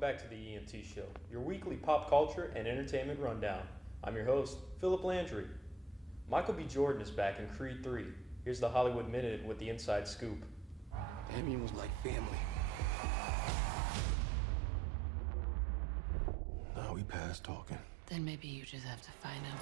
back to the ENT Show, your weekly pop culture and entertainment rundown. I'm your host, Philip Landry. Michael B. Jordan is back in Creed 3. Here's the Hollywood Minute with the inside scoop. Damien was like family. Now we past talking. Then maybe you just have to find him.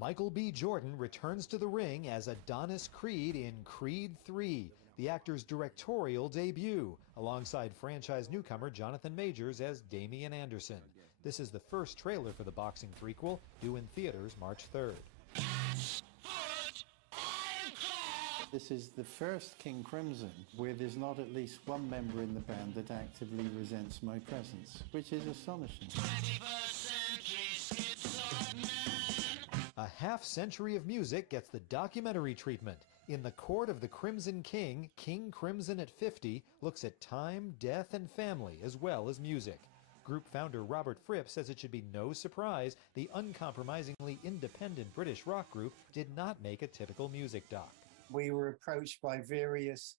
Michael B. Jordan returns to the ring as Adonis Creed in Creed 3, the actor's directorial debut, alongside franchise newcomer Jonathan Majors as Damian Anderson. This is the first trailer for the boxing threequel, due in theaters March 3rd. This is the first King Crimson where there's not at least one member in the band that actively resents my presence, which is astonishing. A half-century of music gets the documentary treatment. In the Court of the Crimson King, King Crimson at 50 looks at time, death, and family, as well as music. Group founder Robert Fripp says it should be no surprise the uncompromisingly independent British rock group did not make a typical music doc. We were approached by various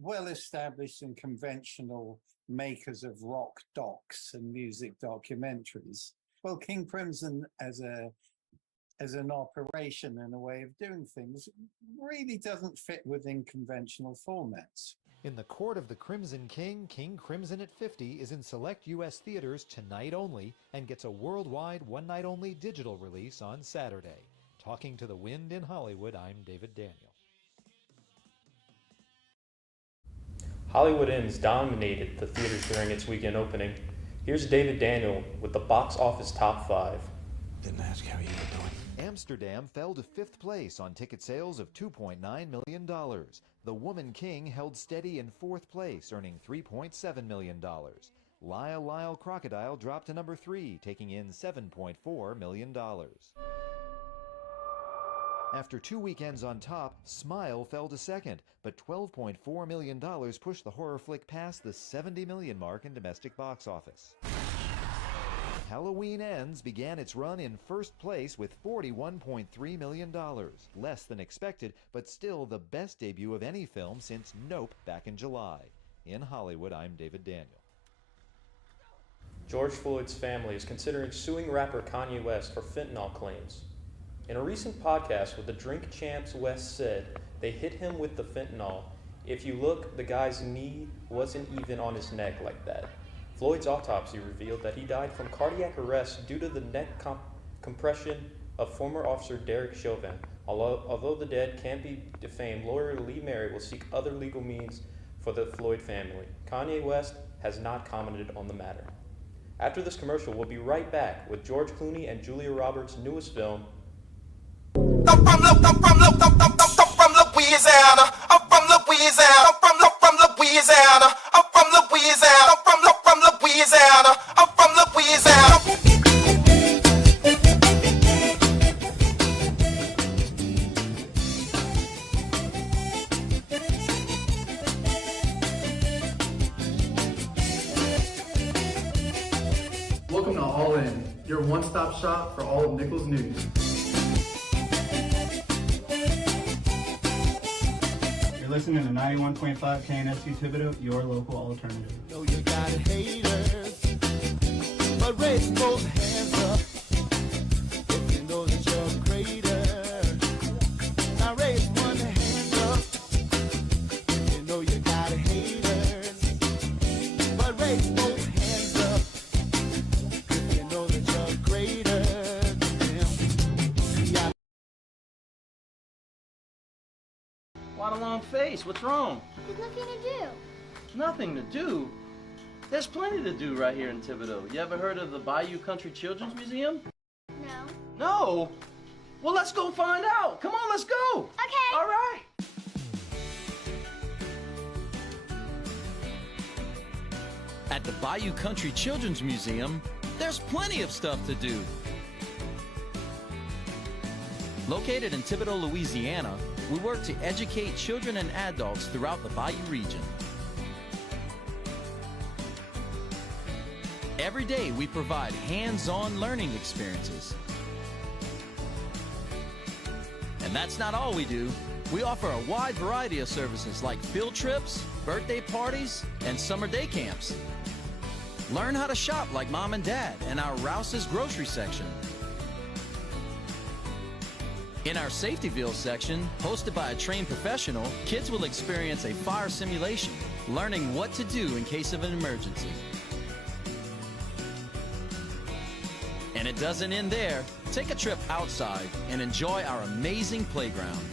well-established and conventional makers of rock docs and music documentaries. Well, King Crimson as an operation and a way of doing things really doesn't fit within conventional formats. In the Court of the Crimson King, King Crimson at 50 is in select U.S. theaters tonight only and gets a worldwide one-night-only digital release on Saturday. Talking to the Wind in Hollywood, I'm David Daniel. Hollywood Ends dominated the theaters during its weekend opening. Here's David Daniel with the box office top 5. Didn't ask how you were doing. Amsterdam fell to 5th place on ticket sales of $2.9 million. The Woman King held steady in 4th place, earning $3.7 million. Lyle Lyle Crocodile dropped to number 3, taking in $7.4 million. After 2 weekends on top, Smile fell to 2nd, but $12.4 million pushed the horror flick past the $70 million mark in domestic box office. Halloween Ends began its run in 1st place with $41.3 million. Less than expected, but still the best debut of any film since Nope back in July. In Hollywood, I'm David Daniel. George Floyd's family is considering suing rapper Kanye West for fentanyl claims. In a recent podcast with the Drink Champs, West said they hit him with the fentanyl. If you look, the guy's knee wasn't even on his neck like that. Floyd's autopsy revealed that he died from cardiac arrest due to the neck compression of former officer Derek Chauvin. Although the dead can't be defamed, lawyer Lee Merritt will seek other legal means for the Floyd family. Kanye West has not commented on the matter. After this commercial, we'll be right back with George Clooney and Julia Roberts' newest film, I'm from Louisiana. I'm from Louisiana. I'm from Louisiana. I'm from Louisiana. I'm from Louisiana. I'm from Louisiana. Welcome to All In, your one-stop shop for all of Nichols news. You're listening to 91.5 KNSU-TV, your local alternative. Know you got haters, but raise both hands up if you know that you're greater. Now raise one hand up if you know you got haters, but raise both hands up if you know that you're greater than them. Yeah. Why the long face? What's wrong? There's nothing to do. Nothing to do? There's plenty to do right here in Thibodaux. You ever heard of the Bayou Country Children's Museum? No. No? Well, let's go find out. Come on, let's go. Okay. All right. At the Bayou Country Children's Museum, there's plenty of stuff to do. Located in Thibodaux, Louisiana, we work to educate children and adults throughout the Bayou region. Every day we provide hands-on learning experiences. And that's not all we do. We offer a wide variety of services like field trips, birthday parties, and summer day camps. Learn how to shop like mom and dad in our Rouse's grocery section. In our Safetyville section, hosted by a trained professional, kids will experience a fire simulation, learning what to do in case of an emergency. And it doesn't end there. Take a trip outside and enjoy our amazing playground.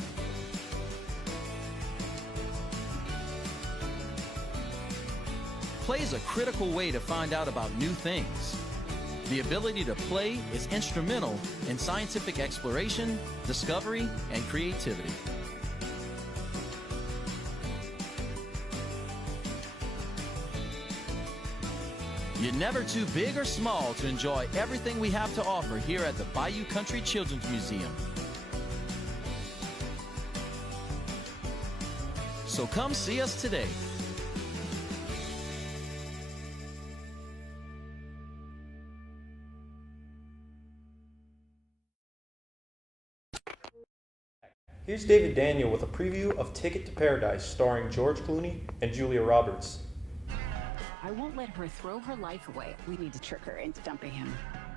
Play is a critical way to find out about new things. The ability to play is instrumental in scientific exploration, discovery, and creativity. You're never too big or small to enjoy everything we have to offer here at the Bayou Country Children's Museum. So come see us today. Here's David Daniel with a preview of Ticket to Paradise starring George Clooney and Julia Roberts. I won't let her throw her life away. We need to trick her into dumping him.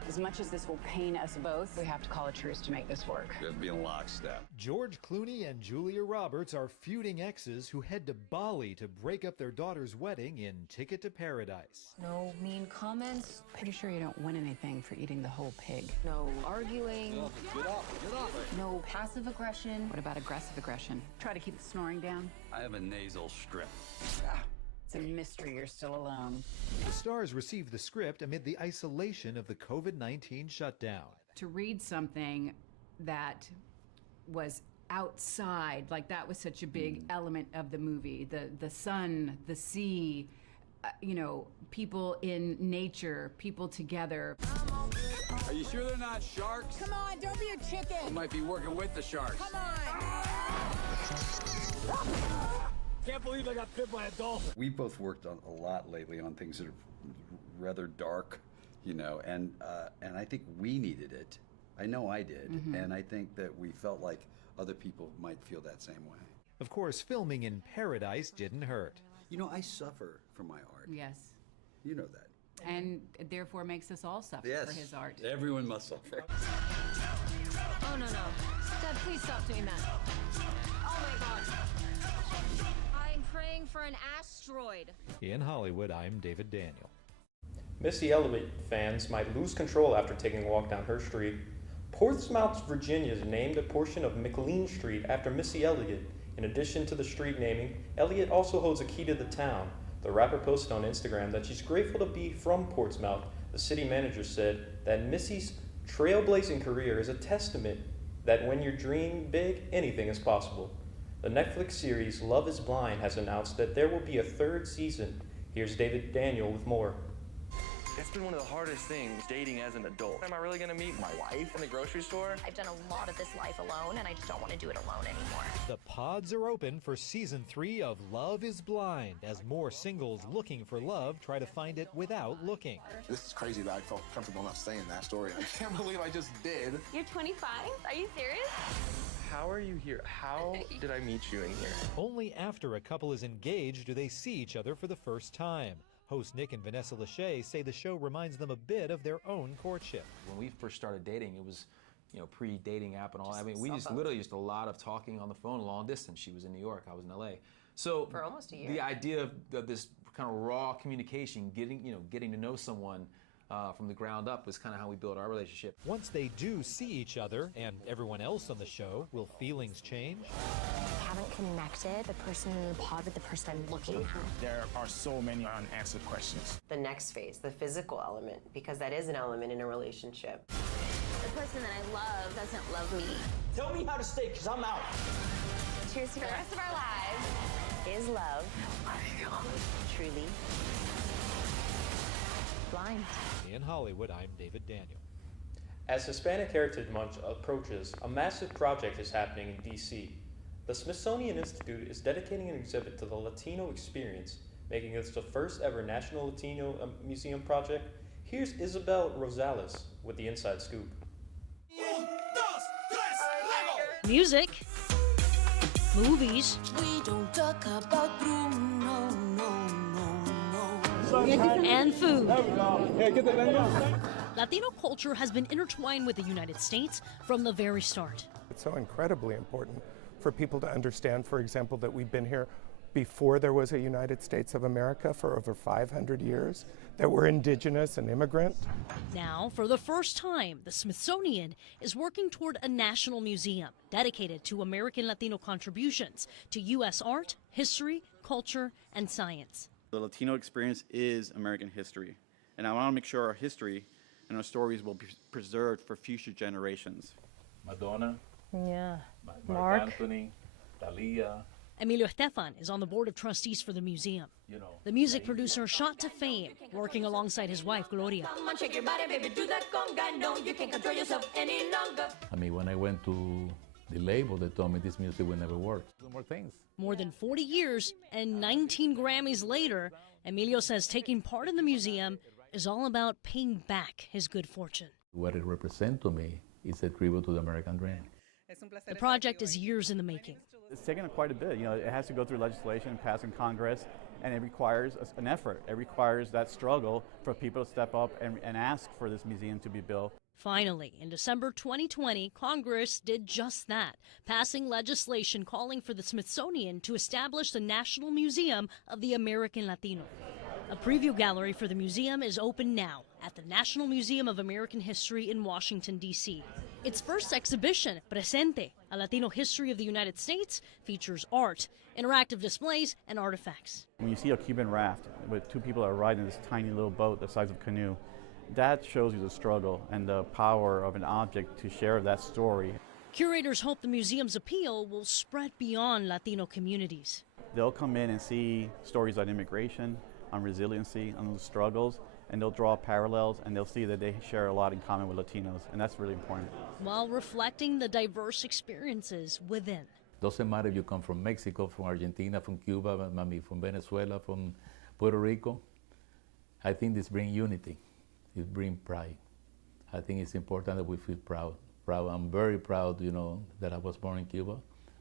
As much as this will pain us both, we have to call a truce to make this work. That'd be in lockstep. George Clooney and Julia Roberts are feuding exes who head to Bali to break up their daughter's wedding in Ticket to Paradise. No mean comments. Pretty sure you don't win anything for eating the whole pig. No arguing. Get off it. No passive aggression. What about aggressive aggression? Try to keep the snoring down. I have a nasal strip. It's a mystery you're still alone. The stars received the script amid the isolation of the COVID-19 shutdown. To read something that was outside, like that was such a big element of the movie. The sun, the sea, people in nature, people together. Are you sure they're not sharks? Come on, don't be a chicken. You might be working with the sharks. Come on. Can't believe I got bit by a dolphin. We both worked on a lot lately on things that are rather dark, and I think we needed it. I know I did, and I think that we felt like other people might feel that same way. Of course, filming in Paradise didn't hurt. I suffer from my art. Yes. You know that. And therefore makes us all suffer for his art. Everyone must suffer. Oh, no. Dad, please stop doing that. Oh, my God. I'm praying for an asteroid. In Hollywood, I'm David Daniel. Missy Elliott fans might lose control after taking a walk down her street. Portsmouth, Virginia has named a portion of McLean Street after Missy Elliott. In addition to the street naming, Elliott also holds a key to the town. The rapper posted on Instagram that she's grateful to be from Portsmouth. The city manager said that Missy's trailblazing career is a testament that when you dream big, anything is possible. The Netflix series Love is Blind has announced that there will be a third season. Here's David Daniel with more. It's been one of the hardest things dating as an adult. Am I really gonna meet my wife in the grocery store? I've done a lot of this life alone, and I just don't want to do it alone anymore. The pods are open for season 3 of Love is Blind as more singles looking for love try to find it without looking. This is crazy that I felt comfortable enough saying that story. I can't believe I just did. You're 25? Are you serious? How are you here? How did I meet you in here? Only after a couple is engaged do they see each other for the first time. Host Nick and Vanessa Lachey say the show reminds them a bit of their own courtship. When we first started dating, it was, pre-dating app and all. I mean, we just literally used a lot of talking on the phone, long distance. She was in New York, I was in LA. So for almost a year. The idea of this kind of raw communication, getting to know someone from the ground up was kind of how we built our relationship. Once they do see each other and everyone else on the show, will feelings change? I haven't connected the person in the pod with the person I'm looking at. There are so many unanswered questions. The next phase, the physical element, because that is an element in a relationship. The person that I love doesn't love me. Tell me how to stay, because I'm out. Cheers to the rest of our lives. Is love truly blind? In Hollywood, I'm David Daniel. As Hispanic Heritage Month approaches, a massive project is happening in D.C. The Smithsonian Institute is dedicating an exhibit to the Latino experience, making this the first ever National Latino Museum project. Here's Isabel Rosales with the inside scoop. Music, movies, we don't talk about Bruno, no. and food. Latino culture has been intertwined with the United States from the very start. It's so incredibly important for people to understand, for example, that we've been here before there was a United States of America for over 500 years, that we're indigenous and immigrant. Now, for the first time, the Smithsonian is working toward a national museum dedicated to American Latino contributions to U.S. art, history, culture, and science. The Latino experience is American history, and I want to make sure our history and our stories will be preserved for future generations. Madonna, Yeah. Mark Anthony, Thalia. Emilio Estefan is on the board of trustees for the museum. The music producer shot to fame, working alongside his wife, Gloria. I mean, when I went to the label, they told me this music will never work. Do more things. More than 40 years and 19 Grammys later, Emilio says taking part in the museum is all about paying back his good fortune. What it represents to me is a tribute to the American dream. The project is years in the making. It's taken quite a bit. It has to go through legislation, pass in Congress, and it requires an effort. It requires that struggle for people to step up and ask for this museum to be built. Finally, in December 2020, Congress did just that, passing legislation calling for the Smithsonian to establish the National Museum of the American Latino. A preview gallery for the museum is open now at the National Museum of American History in Washington, D.C. Its first exhibition, Presente, A Latino History of the United States, features art, interactive displays, and artifacts. When you see a Cuban raft with two people that are riding this tiny little boat the size of a canoe, that shows you the struggle and the power of an object to share that story. Curators hope the museum's appeal will spread beyond Latino communities. They'll come in and see stories on immigration, on resiliency, on the struggles, and they'll draw parallels and they'll see that they share a lot in common with Latinos, and that's really important. While reflecting the diverse experiences within. Doesn't matter if you come from Mexico, from Argentina, from Cuba, maybe from Venezuela, from Puerto Rico. I think this brings unity. It brings pride. I think it's important that we feel proud. I'm very proud, that I was born in Cuba,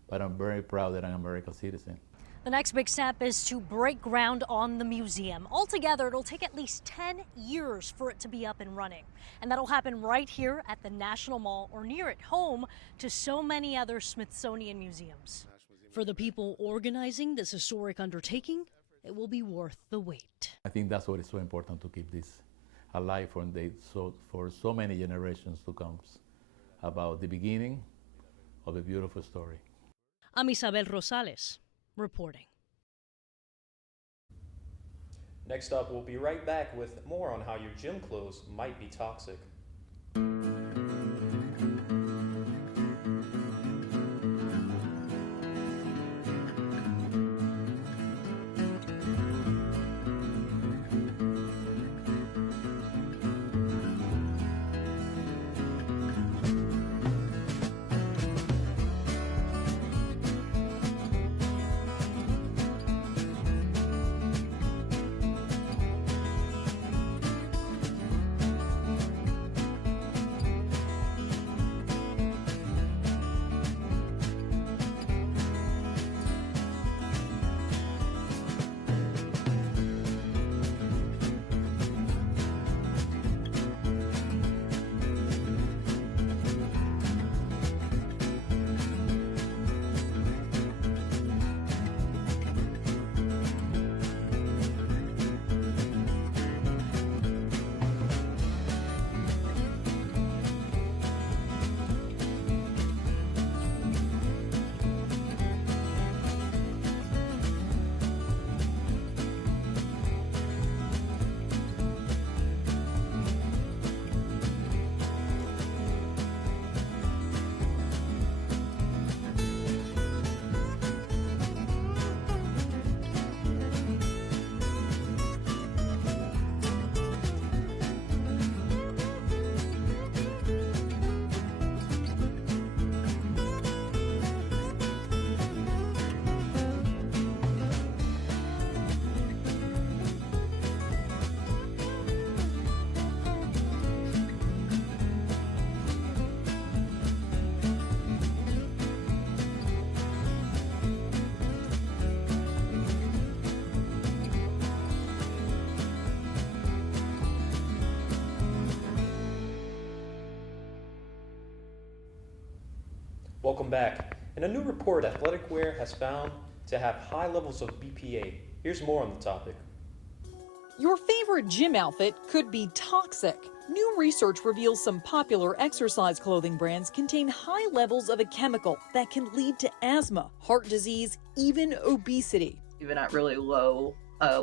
but I'm very proud that I'm an American citizen. The next big step is to break ground on the museum. Altogether, it'll take at least 10 years for it to be up and running. And that'll happen right here at the National Mall or near it, home to so many other Smithsonian museums. For the people organizing this historic undertaking, it will be worth the wait. I think that's what is so important, to keep this alive for so many generations to come, about the beginning of a beautiful story. I'm Isabel Rosales, reporting. Next up, we'll be right back with more on how your gym clothes might be toxic. Welcome back. In a new report, athletic wear has found to have high levels of BPA. Here's more on the topic. Your favorite gym outfit could be toxic. New research reveals some popular exercise clothing brands contain high levels of a chemical that can lead to asthma, heart disease, even obesity. Even at really low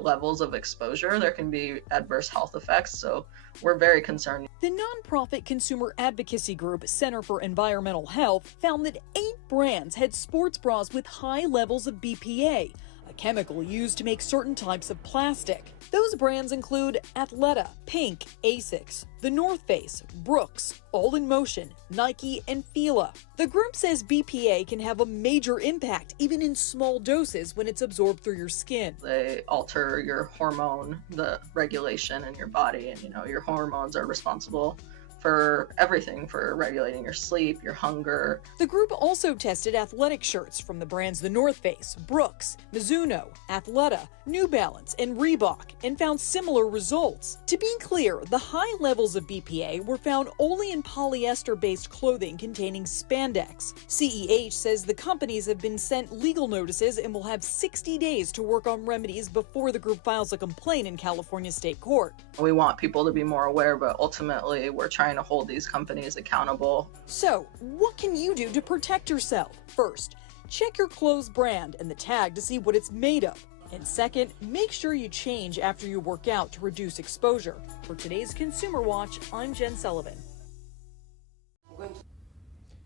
levels of exposure, there can be adverse health effects, so we're very concerned. The nonprofit consumer advocacy group Center for Environmental Health found that 8 brands had sports bras with high levels of BPA, a chemical used to make certain types of plastic. Those brands include Athleta, Pink, Asics, The North Face, Brooks, All in Motion, Nike, and Fila. The group says BPA can have a major impact, even in small doses when it's absorbed through your skin. They alter your hormone, the regulation in your body, and your hormones are responsible for everything, for regulating your sleep, your hunger. The group also tested athletic shirts from the brands The North Face, Brooks, Mizuno, Athleta, New Balance, and Reebok, and found similar results. To be clear, the high levels of BPA were found only in polyester-based clothing containing spandex. CEH says the companies have been sent legal notices and will have 60 days to work on remedies before the group files a complaint in California State Court. We want people to be more aware, but ultimately we're trying to hold these companies accountable. So, what can you do to protect yourself? First, check your clothes brand and the tag to see what it's made of. And second, make sure you change after you work out to reduce exposure. For today's Consumer Watch, I'm Jen Sullivan.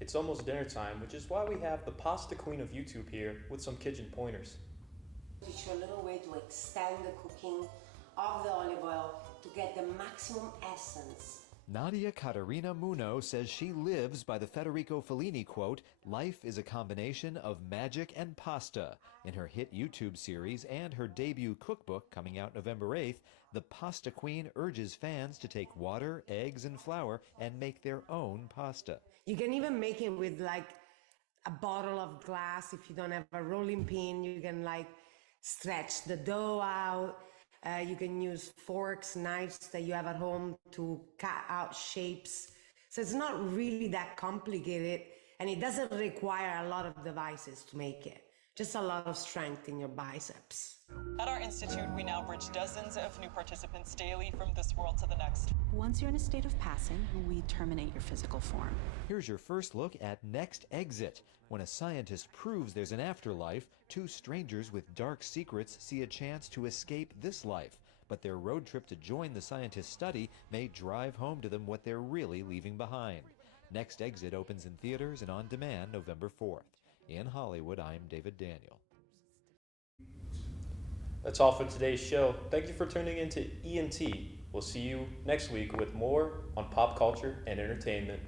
It's almost dinner time, which is why we have the pasta queen of YouTube here with some kitchen pointers. Teach you a little way to extend the cooking of the olive oil to get the maximum essence. Nadia Caterina Muno says she lives by the Federico Fellini quote, "Life is a combination of magic and pasta." In her hit YouTube series and her debut cookbook coming out November 8th, the Pasta Queen urges fans to take water, eggs, and flour and make their own pasta. You can even make it with like a bottle of glass. If you don't have a rolling pin, you can like stretch the dough out. You can use forks, knives that you have at home to cut out shapes. So it's not really that complicated, and it doesn't require a lot of devices to make it. Just a lot of strength in your biceps. At our institute, we now bridge dozens of new participants daily from this world to the next. Once you're in a state of passing, we terminate your physical form. Here's your first look at Next Exit. When a scientist proves there's an afterlife, 2 strangers with dark secrets see a chance to escape this life. But their road trip to join the scientist's study may drive home to them what they're really leaving behind. Next Exit opens in theaters and on demand November 4th. In Hollywood, I'm David Daniel. That's all for today's show. Thank you for tuning in to ENT. We'll see you next week with more on pop culture and entertainment.